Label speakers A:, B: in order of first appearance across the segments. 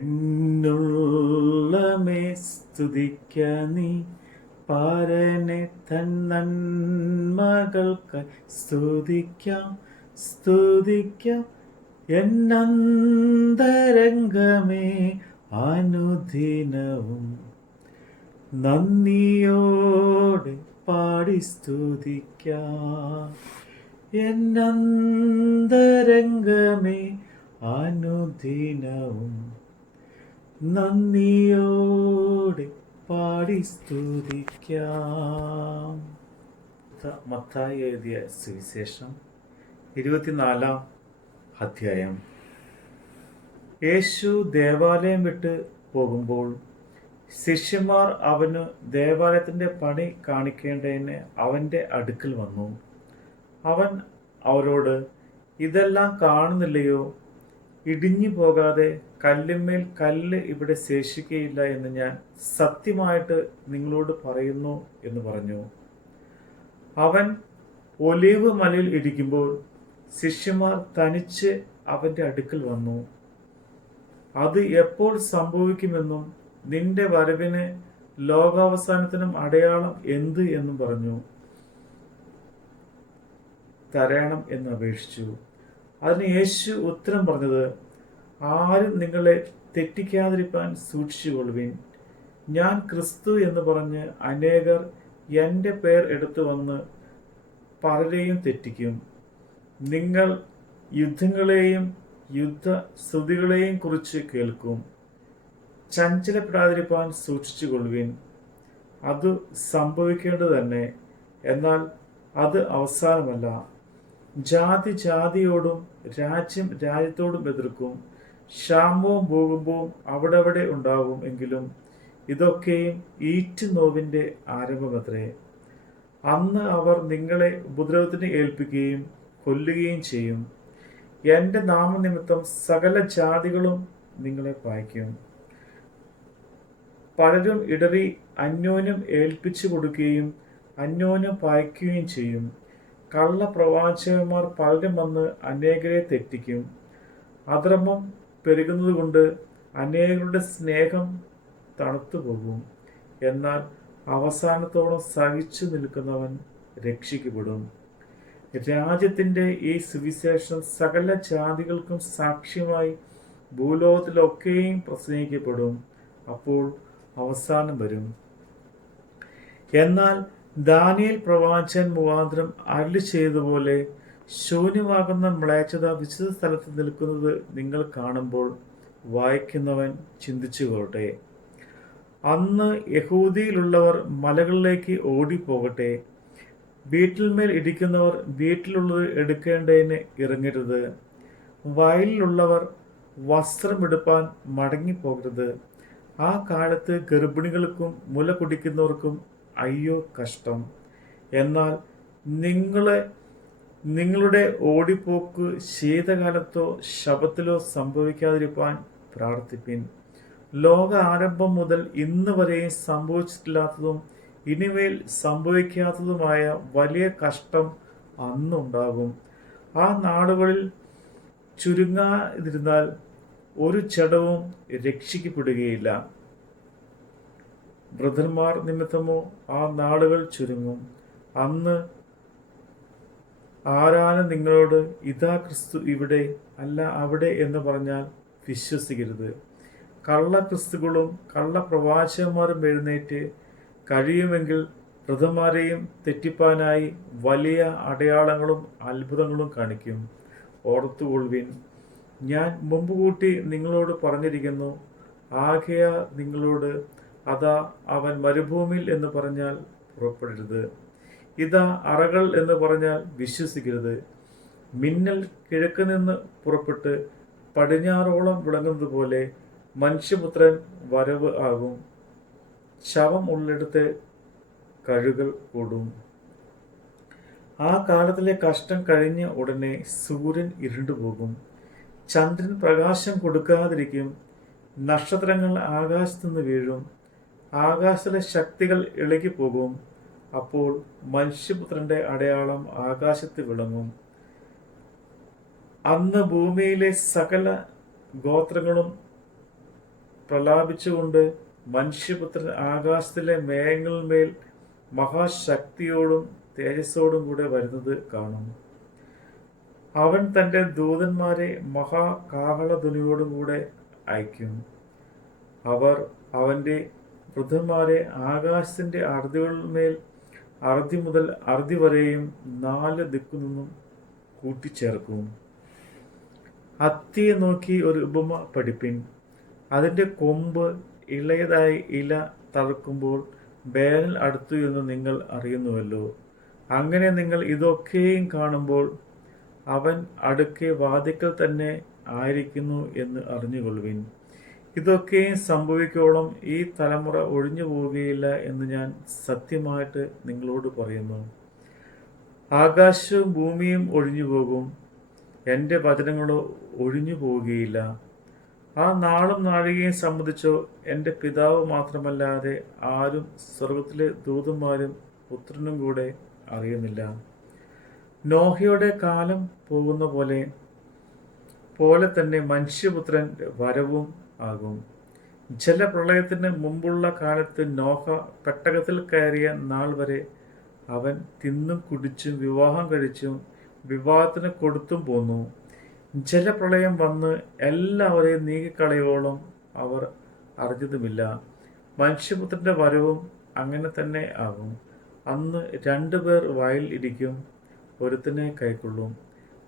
A: എന്നുള്ളമേ സ്തുതിക്ക നീ. പാരനെ തൻ നന്മകൾക്ക് സ്തുതിക്കാം സ്തുതിക്കാം. എന്നന്തരംഗമേ അനുദിനവും നന്ദിയോടെ പാടി സ്തുതിക്കാം. എന്നന്തരംഗമേ അനുദിനവും നന്ദിയോടെ പാടി സ്തുതിക്കാം. മത്തായി എഴുതിയ സുവിശേഷം ഇരുപത്തിനാലാം അധ്യായം. യേശു ദേവാലയം വിട്ട് പോകുമ്പോൾ ശിഷ്യന്മാർ അവന് ദേവാലയത്തിന്റെ പണി കാണിക്കേണ്ടതിന് അവന്റെ അടുക്കൽ വന്നു. അവൻ അവരോട് ഇതെല്ലാം കാണുന്നില്ലയോ? ഇടിഞ്ഞു പോകാതെ കല്ലിന്മേൽ കല്ല് ഇവിടെ ശേഷിക്കുകയില്ല എന്ന് ഞാൻ സത്യമായിട്ട് നിങ്ങളോട് പറയുന്നു എന്ന് പറഞ്ഞു. അവൻ ഒലീവ് മലയിൽ ഇരിക്കുമ്പോൾ ശിഷ്യന്മാർ തനിച്ച് അവന്റെ അടുക്കൽ വന്നു. അത് എപ്പോൾ സംഭവിക്കുമെന്നും നിന്റെ വരവിന് ലോകാവസാനത്തിനും അടയാളം എന്ത് എന്നും പറഞ്ഞു. തരണം എന്ന് അപേക്ഷിച്ചു. അതിന് യേശു ഉത്തരം പറഞ്ഞത് ആരും നിങ്ങളെ തെറ്റിക്കാതിരിക്കാൻ സൂക്ഷിച്ചുകൊള്ളുവിൻ. ഞാൻ ക്രിസ്തു എന്ന് പറഞ്ഞ് അനേകർ എന്റെ പേർ എടുത്തു വന്ന് പലരെയും തെറ്റിക്കും. നിങ്ങൾ യുദ്ധങ്ങളെയും യുദ്ധ കുറിച്ച് കേൾക്കും. ചഞ്ചലപ്പെടാതിരിക്കാൻ സൂക്ഷിച്ചുകൊള്ളുവിൻ. അത് സംഭവിക്കേണ്ടത് തന്നെ എന്നാൽ അത് അവസാനമല്ല. ജാതി ജാതിയോടും രാജ്യം രാജ്യത്തോടും എതിർക്കും. ക്ഷാമവും ഭൂകമ്പവും അവിടെ അവിടെ ഉണ്ടാകും എങ്കിലും ഇതൊക്കെയും ഈറ്റ് നോവിന്റെ ആരംഭമത്രേ. അന്ന് അവർ നിങ്ങളെ ഉപദ്രവത്തിന് ഏൽപ്പിക്കുകയും കൊല്ലുകയും ചെയ്യും. എന്റെ നാമനിമിത്തം സകല ജാതികളും നിങ്ങളെ പായിക്കും. പലരും ഇടറി അന്യോന്യം ഏൽപ്പിച്ചു കൊടുക്കുകയും അന്യോന്യം പായിക്കുകയും ചെയ്യും. കള്ള പ്രവാചകന്മാർ പലരും വന്ന് അനേകരെ തെറ്റിക്കും. അധർമ്മം പെരുകുന്നതുകൊണ്ട് അനേകരുടെ സ്നേഹം തണുത്തു പോകും എന്നാൽ അവസാനത്തോളം സഹിച്ചു നിൽക്കുന്നവൻ രക്ഷിക്കപ്പെടും. രാജ്യത്തിന്റെ ഈ സുവിശേഷം സകല ജാതികൾക്കും സാക്ഷ്യമായി ഭൂലോകത്തിലൊക്കെയും പ്രസംഗിക്കപ്പെടും. അപ്പോൾ അവസാനം വരും. എന്നാൽ ദാനിയൽ പ്രവാചൻ മുഖാന്തരം അരുളി ചെയ്തതുപോലെ ശൂന്യമാകുന്ന മ്ലേച്ഛത വിശുദ്ധ സ്ഥലത്ത് നിൽക്കുന്നത് നിങ്ങൾ കാണുമ്പോൾ വായിക്കുന്നവൻ ചിന്തിച്ചു കൊള്ളട്ടെ അന്ന് യഹൂദിയിലുള്ളവർ മലകളിലേക്ക് ഓടിപ്പോകട്ടെ. വീട്ടിൽമേൽ ഇരിക്കുന്നവർ വീട്ടിലുള്ളത് എടുക്കേണ്ടതിന് ഇറങ്ങരുത്. വയലിലുള്ളവർ വസ്ത്രമെടുപ്പാൻ മടങ്ങിപ്പോകരുത്. ആ കാലത്ത് ഗർഭിണികൾക്കും മുല കുടിക്കുന്നവർക്കും അയ്യോ കഷ്ടം. എന്നാൽ നിങ്ങളെ നിങ്ങളുടെ ഓടിപ്പോക്ക് ശീതകാലത്തോ ശബത്തിലോ സംഭവിക്കാതിരിക്കാൻ പ്രാർത്ഥിപ്പിൻ. ലോക ആരംഭം മുതൽ ഇന്ന് വരെയും സംഭവിച്ചിട്ടില്ലാത്തതും ഇനിമേൽ സംഭവിക്കാത്തതുമായ വലിയ കഷ്ടം അന്നുണ്ടാകും. ആ നാടുകളിൽ ചുരുങ്ങാതിരുന്നാൽ ഒരു ചടവും രക്ഷിക്കപ്പെടുകയില്ല. ബ്രദർമാർ നിമിത്തമോ ആ നാടുകൾ ചുരുങ്ങും. അന്ന് ആരാണ് നിങ്ങളോട് ഇതാ ക്രിസ്തു ഇവിടെ അല്ല അവിടെ എന്ന് പറഞ്ഞാൽ വിശ്വസിക്കരുത്. കള്ള ക്രിസ്തുക്കളും കള്ള പ്രവാചകന്മാരും എഴുന്നേറ്റ് കഴിയുമെങ്കിൽ വൃതന്മാരെയും തെറ്റിപ്പാനായി വലിയ അടയാളങ്ങളും അത്ഭുതങ്ങളും കാണിക്കും. ഓർത്തുകൊള്ളുവിൻ ഞാൻ മുമ്പ് കൂട്ടി നിങ്ങളോട് പറഞ്ഞിരിക്കുന്നു. ആകെയ നിങ്ങളോട് അതാ അവൻ മരുഭൂമിയിൽ എന്ന് പറഞ്ഞാൽ പുറപ്പെടരുത്. ഇതാ അറകൾ എന്ന് പറഞ്ഞാൽ വിശ്വസിക്കരുത്. മിന്നൽ കിഴക്ക് നിന്ന് പുറപ്പെട്ട് പടിഞ്ഞാറോളം വിളങ്ങുന്നത് പോലെ മനുഷ്യപുത്രൻ വരവ് ആകും. ശവം ഉള്ളിടത്ത് കഴുകൾ കൂടും. ആ കാലത്തിലെ കഷ്ടം കഴിഞ്ഞ ഉടനെ സൂര്യൻ ഇരുണ്ടുപോകും ചന്ദ്രൻ പ്രകാശം കൊടുക്കാതിരിക്കും. നക്ഷത്രങ്ങൾ ആകാശത്തുനിന്ന് വീഴും. ആകാശത്തിലെ ശക്തികൾ ഇളകിപ്പോകും. അപ്പോൾ മനുഷ്യപുത്രന്റെ അടയാളം ആകാശത്ത് വിളങ്ങും. അന്ന് ഭൂമിയിലെ സകല ഗോത്രങ്ങളും പ്രലാപിച്ചുകൊണ്ട് മനുഷ്യപുത്രൻ ആകാശത്തിലെ മേഘങ്ങളിന്മേൽ മഹാശക്തിയോടും തേജസ്സോടും കൂടെ വരുന്നത് കാണും. അവൻ തന്റെ ദൂതന്മാരെ മഹാകാഹളധ്വനിയോടും കൂടെ അയക്കും അവർ അവന്റെ വൃദ്ധന്മാരെ ആകാശത്തിന്റെ അറുതികളിന്മേൽ അറുതി മുതൽ അറുതി വരെയും നാല് ദിക്കു നിന്നും കൂട്ടിച്ചേർക്കും. അത്തിയെ നോക്കി ഒരു ഉപമ പഠിപ്പിൻ. അതിന്റെ കൊമ്പ് ഇളയതായി ഇല തളുക്കുമ്പോൾ വേനൽ അടുത്തു എന്ന് നിങ്ങൾ അറിയുന്നുവല്ലോ. അങ്ങനെ നിങ്ങൾ ഇതൊക്കെയും കാണുമ്പോൾ അവൻ അടുക്കെ വാതിക്കൽ തന്നെ ആയിരിക്കുന്നു എന്ന് അറിഞ്ഞുകൊള്ളുവിൻ. ഇതൊക്കെയും സംഭവിക്കോളം ഈ തലമുറ ഒഴിഞ്ഞു പോവുകയില്ല എന്ന് ഞാൻ സത്യമായിട്ട് നിങ്ങളോട് പറയുന്നു. ആകാശവും ഭൂമിയും ഒഴിഞ്ഞു പോകും. എന്റെ വചനങ്ങളോ ഒഴിഞ്ഞു പോവുകയില്ല. ആ നാളും നാഴികയും സംബന്ധിച്ചോ എന്റെ പിതാവ് മാത്രമല്ലാതെ ആരും സ്വർഗത്തിലെ ദൂതന്മാരും പുത്രനും കൂടെ അറിയുന്നില്ല. നോഹയുടെ കാലം പോകുന്ന പോലെ പോലെ തന്നെ മനുഷ്യപുത്രൻ വരവും ആകും. ജലപ്രളയത്തിന് മുമ്പുള്ള കാലത്ത് നോഹ പെട്ടകത്തിൽ കയറിയ നാൾ വരെ അവൻ തിന്നും കുടിച്ചും വിവാഹം കഴിച്ചും വിവാഹത്തിന് കൊടുത്തും പോന്നു. ജലപ്രളയം വന്ന് എല്ലാവരെയും നീക്കിക്കളയോളം അവർ അറിഞ്ഞതുമില്ല. മനുഷ്യപുത്രന്റെ വരവും അങ്ങനെ തന്നെ ആകും. അന്ന് രണ്ടുപേർ വയൽ ഇരിക്കും ഒരുത്തിനെ കൈക്കൊള്ളും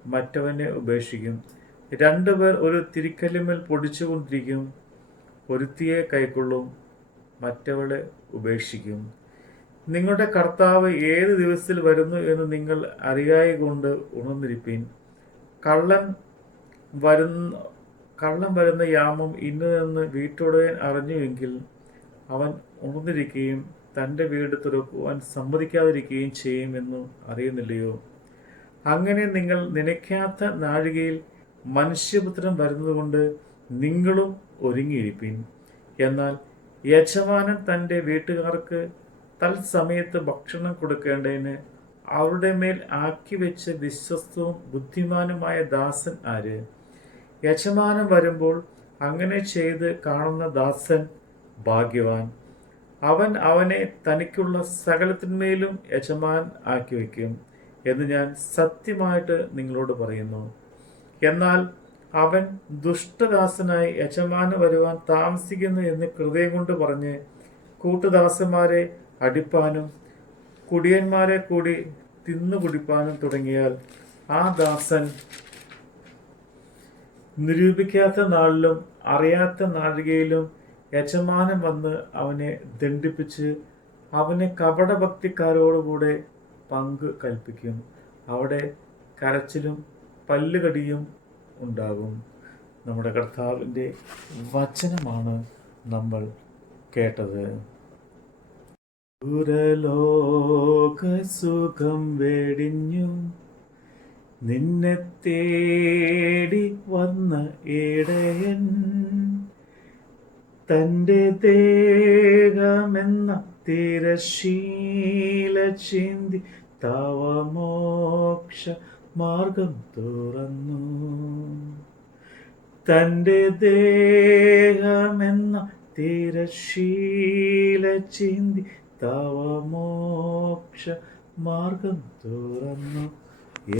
A: മറ്റവനെ ഉപേക്ഷിക്കും. രണ്ടുപേർ ഒരു തിരിക്കല്ലുമേൽ പൊടിച്ചുകൊണ്ടിരിക്കും ഒരുത്തിയെ കൈക്കൊള്ളും മറ്റവളെ ഉപേക്ഷിക്കും. നിങ്ങളുടെ കർത്താവ് ഏത് ദിവസത്തിൽ വരുന്നു എന്ന് നിങ്ങൾ അറിയായി കൊണ്ട് ഉണർന്നിരിപ്പീൻ. കള്ളൻ വരുന്ന കള്ളൻ വരുന്ന യാമം ഇന്നതെന്ന് വീട്ടുടയൻ അറിഞ്ഞുവെങ്കിൽ അവൻ ഉണർന്നിരിക്കുകയും തന്റെ വീട് തുറക്കുവാൻ സമ്മതിക്കാതിരിക്കുകയും ചെയ്യുമെന്ന് അറിയുന്നില്ലയോ? അങ്ങനെ നിങ്ങൾ നനയ്ക്കാത്ത നാഴികയിൽ മനുഷ്യപുത്രൻ വരുന്നതുകൊണ്ട് നിങ്ങളും ഒരുങ്ങിയിരിപ്പിൻ. എന്നാൽ യജമാനൻ തന്റെ വീട്ടുകാർക്ക് തത്സമയത്ത് ഭക്ഷണം കൊടുക്കേണ്ടതിന് അവരുടെ മേൽ ആക്കി വെച്ച വിശ്വസ്തവും ബുദ്ധിമാനുമായ ദാസൻ ആര്? യജമാനം വരുമ്പോൾ അങ്ങനെ ചെയ്ത് കാണുന്ന ദാസൻ ഭാഗ്യവാൻ. അവൻ അവനെ തനിക്കുള്ള സകലത്തിന്മേലും യജമാൻ ആക്കി വയ്ക്കും എന്ന് ഞാൻ സത്യമായിട്ട് നിങ്ങളോട് പറയുന്നു. എന്നാൽ അവൻ ദുഷ്ടദാസനായി യജമാന് വരുവാൻ താമസിക്കുന്നു എന്ന് ഹൃദയം കൊണ്ട് പറഞ്ഞ് കൂട്ടുദാസന്മാരെ അടിപ്പാനും കുടിയന്മാരെ കൂടി തിന്നു കുടിപ്പാനും തുടങ്ങിയാൽ ആ ദാസൻ നിരൂപിക്കാത്ത നാളിലും അറിയാത്ത നാഴികയിലും യജമാനൻ വന്ന് അവനെ ദണ്ഡിപ്പിച്ച് അവനെ കപടഭക്തിക്കാരോടുകൂടെ പങ്ക് കൽപ്പിക്കും അവിടെ കരച്ചിലും പല്ലുകടിയും ഉണ്ടാകും. നമ്മുടെ കർത്താവിന്റെ വചനമാണ് നമ്മൾ കേട്ടത്. സുഖം വെടിഞ്ഞു. നിന്നെ തേടി വന്ന ഏടയൻ തന്റെ ദേഹമെന്ന തിരശീല ചിന്തി തവമോക്ഷ മാർഗം തുറന്നു. തന്റെ ദേഹമെന്ന തിരശീല ചിന്തി തവമോക്ഷ മാർഗം തുറന്നു.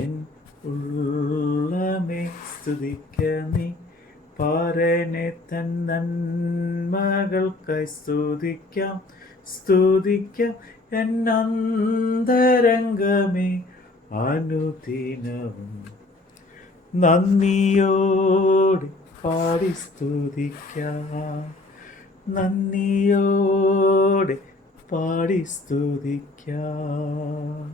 A: എൻ ഉള്ളമേ സ്തുതിക്ക നീ. പാരനെ തൻ നന്മകൾക്കായി സ്തുതിക്കാം. സ്തുതിക്കാം എന്നന്തരംഗമേ അനുദിനവും നന്ദിയോടെ പാടി സ്തുതിക്കാം. നന്ദിയോടെ പാടി സ്തുതിക്കാം.